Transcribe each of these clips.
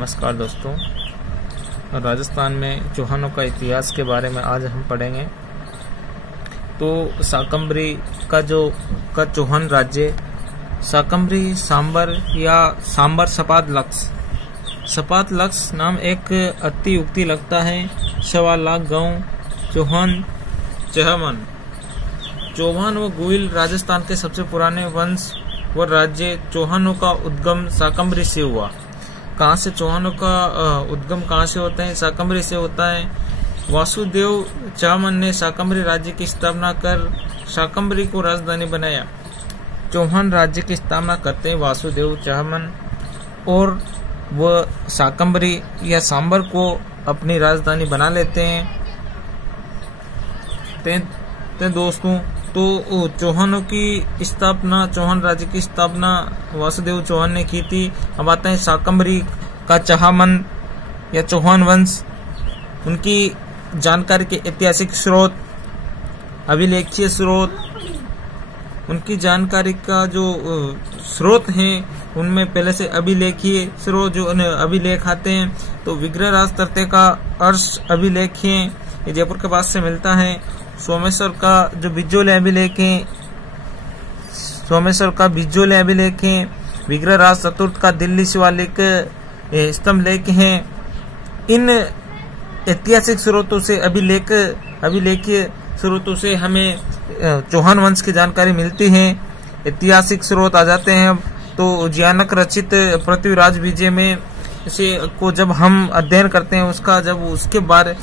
नमस्कार दोस्तों, राजस्थान में चौहानों का इतिहास के बारे में आज हम पढ़ेंगे। तो शाकंभरी का चौहान राज्य शाकंभरी सांबर या सांबर सपात लक्स नाम एक अति उक्ति लगता है। 1.25 लाख गांव चौहान व गुइल राजस्थान के सबसे पुराने वंश व राज्य चौहानों का उद्गम शाकंभरी से हुआ। कहाँ से चौहानों का उद्गम कहाँ से होता है? शाकंभरी से होता है। वासुदेव चामन ने शाकंभरी राज्य की स्थापना कर शाकंभरी को राजधानी बनाया। चौहान राज्य की स्थापना करते हैं वासुदेव चामन और वह शाकंभरी या सांबर को अपनी राजधानी बना लेते हैं। दोस्तों, तो चौहानों की स्थापना, चौहान राज्य की स्थापना वासुदेव चौहान ने की थी। अब आता है शाकंभरी का चाहमन या चौहान वंश। उनकी जानकारी के ऐतिहासिक स्रोत, अभिलेखीय स्रोत, उनकी जानकारी का जो स्रोत हैं उनमें पहले से अभिलेखीय स्रोत जो अभिलेख आते हैं। तो विग्रहराज तर्ते का अर्श अभिलेख है, ये जयपुर के पास से मिलता है। सोमेश्वर का जो बिजोले अभिलेख है, विग्रहराज चतुर्थ का दिल्ली शिवालिक स्तंभ लेख है। इन ऐतिहासिक स्रोतों से अभिलेखीय स्रोतों से हमें चौहान वंश की जानकारी मिलती है। ऐतिहासिक स्रोत आ जाते हैं। तो ज्ञानक रचित पृथ्वीराज विजय में इसे को जब हम अध्ययन करते हैं उसके बारे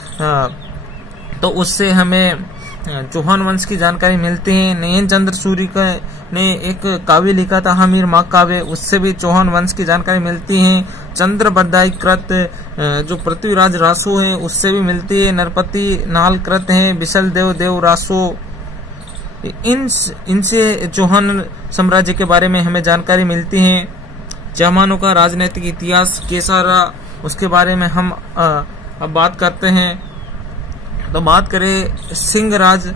तो उससे हमें चौहान वंश की जानकारी मिलती है। नयन चंद्र सूर्य ने एक काव्य लिखा था, हमीर महाकाव्य, उससे भी चौहान वंश की जानकारी मिलती है। चंद्र बदाई कृत जो पृथ्वीराज रासो है उससे भी मिलती है। नरपति नाल कृत है, बिसल देव रासो, इनसे चौहान साम्राज्य के बारे में हमें जानकारी मिलती है। चौहानों का राजनीतिक इतिहास कैसा रहा उसके बारे में हम अब बात करते हैं। तो बात करें सिंह राज,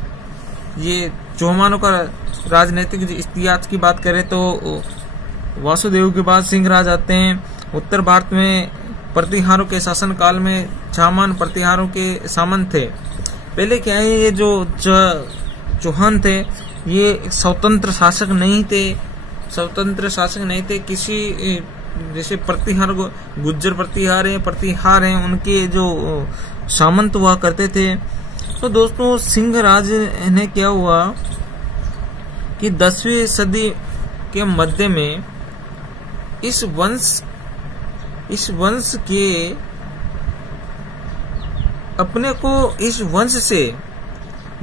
ये चौहानों का राजनीतिक इतिहास की बात करें तो वासुदेव के बाद सिंह राज आते हैं। उत्तर भारत में प्रतिहारों के शासन काल में चामन प्रतिहारों के सामंत थे। पहले क्या है, ये जो चौहान थे ये स्वतंत्र शासक नहीं थे। किसी जैसे प्रतिहार गुज्जर प्रतिहार हैं उनके जो सामंत हुआ करते थे। तो दोस्तों, सिंह राज ने क्या हुआ कि 10वीं सदी के मध्य में इस वंश के अपने को इस वंश से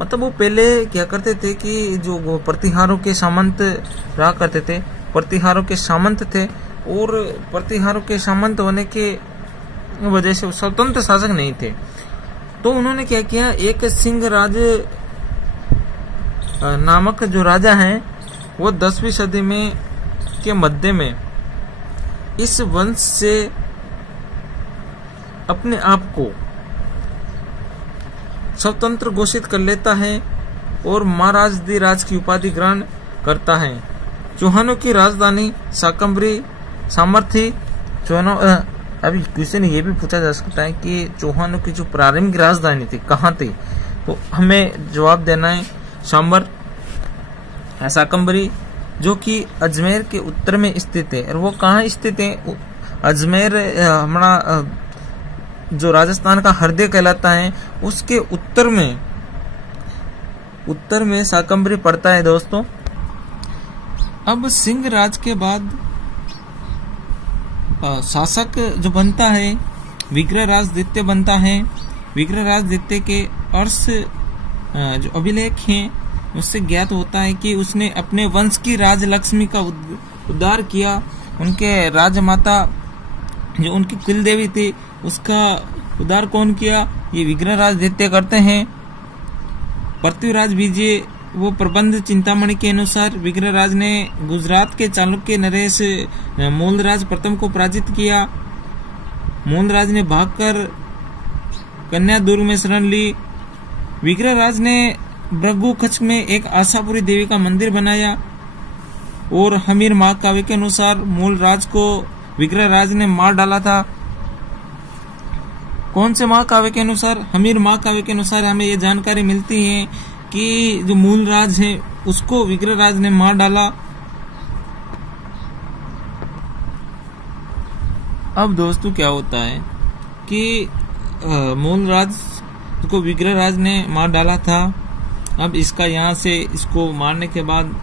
मतलब वो पहले क्या करते थे कि जो प्रतिहारों के सामंत रहा करते थे, प्रतिहारों के सामंत थे और प्रतिहारों के सामंत होने के वजह से स्वतंत्र शासक नहीं थे। तो उन्होंने क्या किया, एक सिंह राज नामक जो राजा हैं वो 10वीं सदी में के मध्य में इस वंश से अपने आप को स्वतंत्र घोषित कर लेता है और महाराज की उपाधि ग्रहण करता है। चौहानों की राजधानी शाकंभरी सांबर थी। अभी क्वेश्चन ये भी पूछा जा सकता है कि चौहानों की जो प्रारंभिक राजधानी थी कहाँ थी, तो हमें जवाब देना है सांबर शाकंभरी, जो कि अजमेर के उत्तर में स्थित है। और वो कहाँ स्थित है? अजमेर हमारा जो राजस्थान का हृदय कहलाता है उसके उत्तर में शाकंभरी पड़ता है। दोस्तों, अब सिंह राज के बाद शासक जो बनता है विग्रहराज द्वितीय बनता है। विग्रहराज द्वितीय के अर्श जो अभिलेख हैं उससे ज्ञात होता है कि उसने अपने वंश की राजलक्ष्मी का उद्धार किया। उनके राजमाता जो उनकी कुल देवी थी उसका उद्धार कौन किया? ये विग्रहराज द्वितीय करते हैं। पृथ्वीराज विजय वो प्रबंध चिंतामणि के अनुसार विग्रहराज ने गुजरात के चालुक्य नरेश मूलराज प्रथम को पराजित किया। मूलराज ने भागकर कन्यादुर्ग में शरण ली। विग्रहराज ने भृगु कच्छ में एक आशापुरी देवी का मंदिर बनाया और हमीर महाकाव्य के अनुसार मूलराज को विग्रहराज ने मार डाला था। कौन से महाकाव्य के अनुसार? हमीर महाकाव्य के अनुसार हमें ये जानकारी मिलती है कि जो मूल राज है उसको विग्रहराज ने मार डाला। अब दोस्तों क्या होता है कि मूल राज को विग्रहराज ने मार डाला था। अब इसका यहाँ से इसको मारने के बाद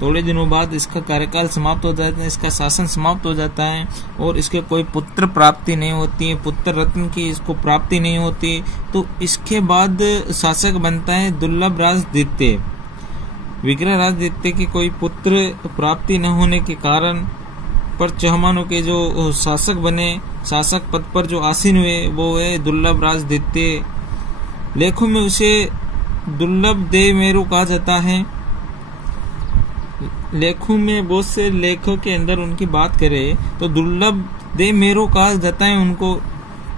थोड़े दिनों बाद इसका कार्यकाल समाप्त हो जाता है, इसका शासन समाप्त हो जाता है और इसके कोई पुत्र प्राप्ति नहीं होती है, पुत्र रत्न की इसको प्राप्ति नहीं होती। तो इसके बाद शासक बनता है दुर्लभ राज द्वितीय। विग्रहराज द्वितीय की कोई पुत्र प्राप्ति न होने के कारण पर चौहानों के जो शासक बने, शासक पद पर जो आसीन हुए वो है दुर्लभ राज द्वितीय। लेखों में उसे दुर्लभ देव मेरु कहा जाता है। लेखों में बहुत से लेखों के अंदर उनकी बात करें तो दुर्लभ देव मेरु कहा जाता है उनको।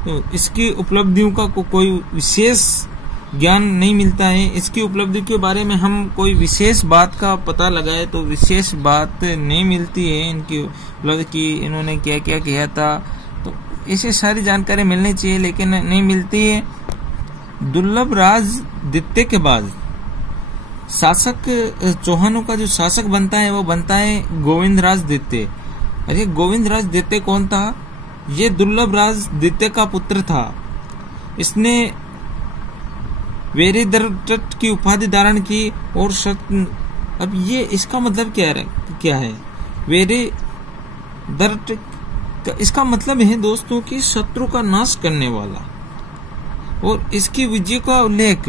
तो इसकी उपलब्धियों का कोई विशेष ज्ञान नहीं मिलता है। इसकी उपलब्धि के बारे में हम कोई विशेष बात का पता लगाए तो विशेष बात नहीं मिलती है इनकी उपलब्धि की, इन्होंने क्या क्या किया था। तो इसे सारी जानकारी मिलनी चाहिए लेकिन नहीं मिलती है। दुर्लभ राज द्वितीय के बाद शासक चौहानों का जो शासक बनता है वो बनता है गोविंद राज द्वितीय। अरे गोविंद राज द्वितीय कौन था? ये दुर्लभ राज द्वितीय का पुत्र था। इसने वेरीदर्ट की उपाधि धारण की और अब ये इसका मतलब क्या है? वेरीदर्ट इसका मतलब है दोस्तों की शत्रु का नाश करने वाला। और इसकी विजय का उल्लेख,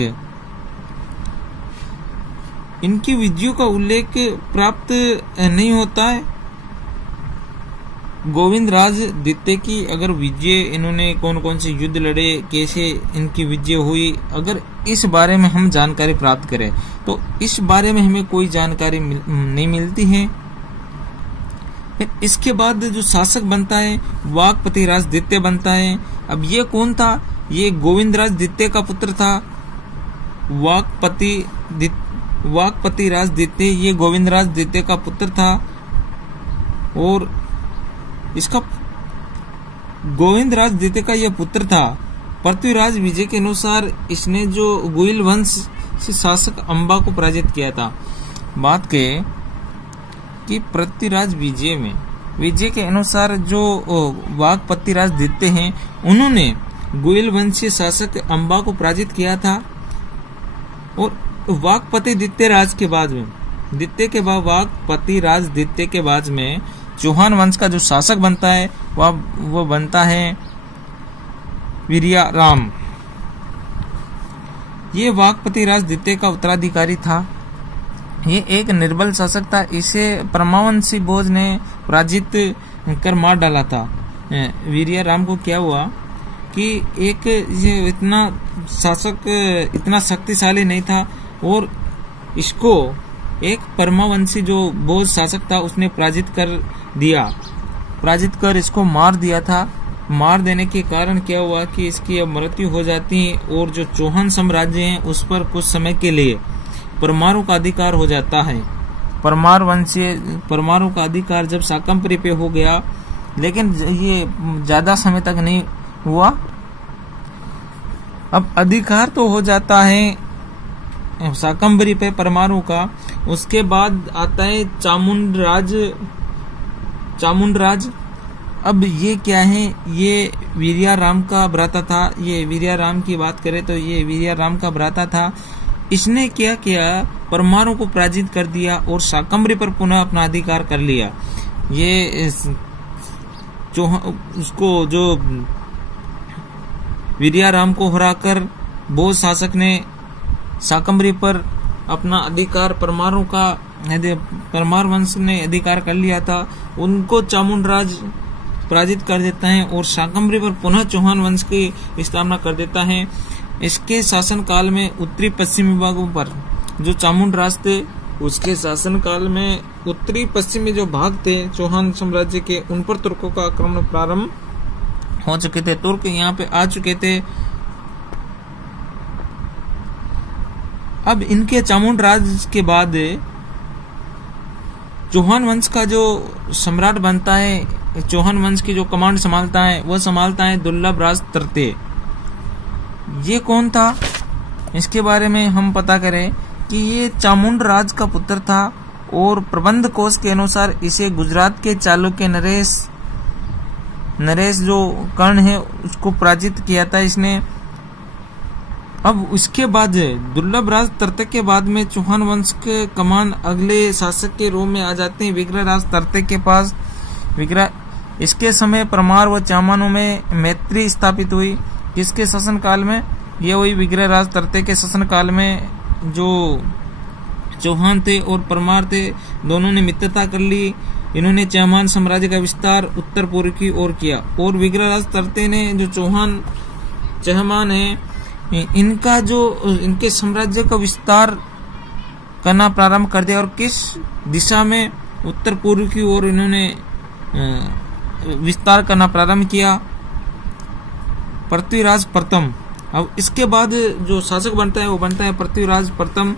इनकी विजयों का उल्लेख प्राप्त नहीं होता है। गोविंद राज द्वितीय की अगर विजय, इन्होंने कौन कौन से युद्ध लड़े, कैसे इनकी विजय हुई, अगर इस बारे में हम जानकारी प्राप्त करें तो इस बारे में हमें कोई जानकारी नहीं मिलती है। फिर इसके बाद जो शासक बनता है वाकपति राज द्वितीय बनता है। अब ये कौन था? ये गोविंद राज द्वितीय का पुत्र था। वाकपति राज द्वितीय ये गोविंद राज द्वितीय का पुत्र था। और इसका गोविंद राज द्वितीय का यह पुत्र था। पृथ्वीराज विजय के अनुसार इसने जो गुइल वंश से शासक अंबा को पराजित किया था। बात करें कि पृथ्वीराज विजय के अनुसार जो वाकपति राज द्वितीय हैं उन्होंने गुइल वंशीय शासक अंबा को पराजित किया था। और वाकपति द्वितीय राज के बाद में वाकपति राज द्वितीय के बाद में चौहान वंश का जो शासक बनता है वो बनता है वीर्याराम। ये वाकपति राज द्वितीय का उत्तराधिकारी था। ये एक निर्बल शासक था। इसे परमावंशी भोज ने पराजित कर मार डाला था। वीर्याराम को क्या हुआ कि एक ये इतना शासक इतना शक्तिशाली नहीं था और इसको एक परमावंशी जो भोज शासक था उसने पराजित कर इसको मार दिया था। मार देने के कारण क्या हुआ कि इसकी अब मृत्यु हो जाती है और जो चौहान साम्राज्य है उस पर कुछ समय के लिए परमाणु का अधिकार हो जाता है। परमाणु का अधिकार जब शाकंभरी पे हो गया, लेकिन ये ज्यादा समय तक नहीं हुआ। अब अधिकार तो हो जाता है शाकंभरी पे परमाणु का। उसके बाद आता है चामुंडराज। अब ये क्या है? ये वीर्याराम का भ्राता था। ये वीर्याराम की बात करें तो ये वीर्याराम का भ्राता था। इसने क्या किया? परमाणु को पराजित कर दिया और शाकंभरी पर पुनः अपना अधिकार कर लिया। ये उसको जो वीर्याराम को हराकर भोज शासक ने शाकंभरी पर अपना अधिकार परमार वंश ने अधिकार कर लिया था। उनको चामुंडराज पराजित कर देता है और शाकंभरी पर पुनः चौहान वंश की स्थापना कर देता है। इसके शासन काल में उत्तरी पश्चिमी भागों पर जो चामुंडराज थे उसके शासन काल में उत्तरी पश्चिमी जो भाग थे चौहान साम्राज्य के उन पर तुर्कों का आक्रमण प्रारंभ हो चुके थे। तुर्क यहाँ पे आ चुके थे। अब इनके चामुंडराज के बाद चौहान वंश का जो सम्राट बनता है, चौहान वंश की जो कमांड संभालता है वो संभालता है दुर्लभ राज तृतीय। ये कौन था, इसके बारे में हम पता करें कि ये चामुंड राज का पुत्र था और प्रबंध कोश के अनुसार इसे गुजरात के चालुक्य नरेश जो कर्ण है उसको पराजित किया था इसने। अब उसके बाद दुर्लभ राज तरते के बाद में चौहान वंश के कमान अगले शासक के रूप में आ जाते हैं विग्रह राज तरते के पास। इसके समय परमार व चामानों में मैत्री स्थापित हुई। किसके शासनकाल में? ये हुई विग्रह राज तरते के शासनकाल में। जो चौहान थे और परमार थे दोनों ने मित्रता कर ली। इन्होंने चामान साम्राज्य का विस्तार उत्तर पूर्व की ओर किया और विग्रह राज तरते ने जो चहमान है इनके साम्राज्य का विस्तार करना प्रारंभ कर दिया। और किस दिशा में? उत्तर पूर्व की ओर इन्होंने विस्तार करना प्रारंभ किया। पृथ्वीराज प्रथम। अब इसके बाद जो शासक बनता है वो बनता है पृथ्वीराज प्रथम।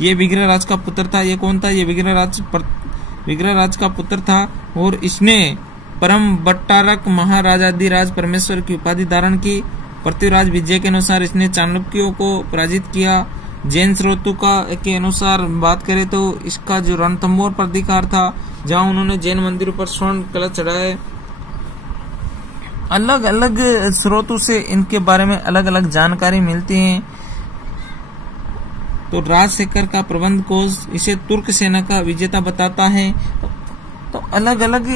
ये विग्रह राज का पुत्र था। ये कौन था? ये विग्रह राज का पुत्र था और इसने परम बट्टारक महाराजाधिराज परमेश्वर की उपाधि धारण की। पृथ्वीराज विजय के अनुसार इसने चाणक्यों को पराजित किया। जैन स्रोतों के अनुसार बात करें तो इसका जो रणथंभौर पर अधिकार था जहां उन्होंने जैन मंदिरों पर स्वर्ण कलश चढ़ाए। अलग अलग स्रोतों से इनके बारे में अलग अलग जानकारी मिलती है। तो राजशेखर का प्रबंध कोश इसे तुर्क सेना का विजेता बताता है। तो अलग अलग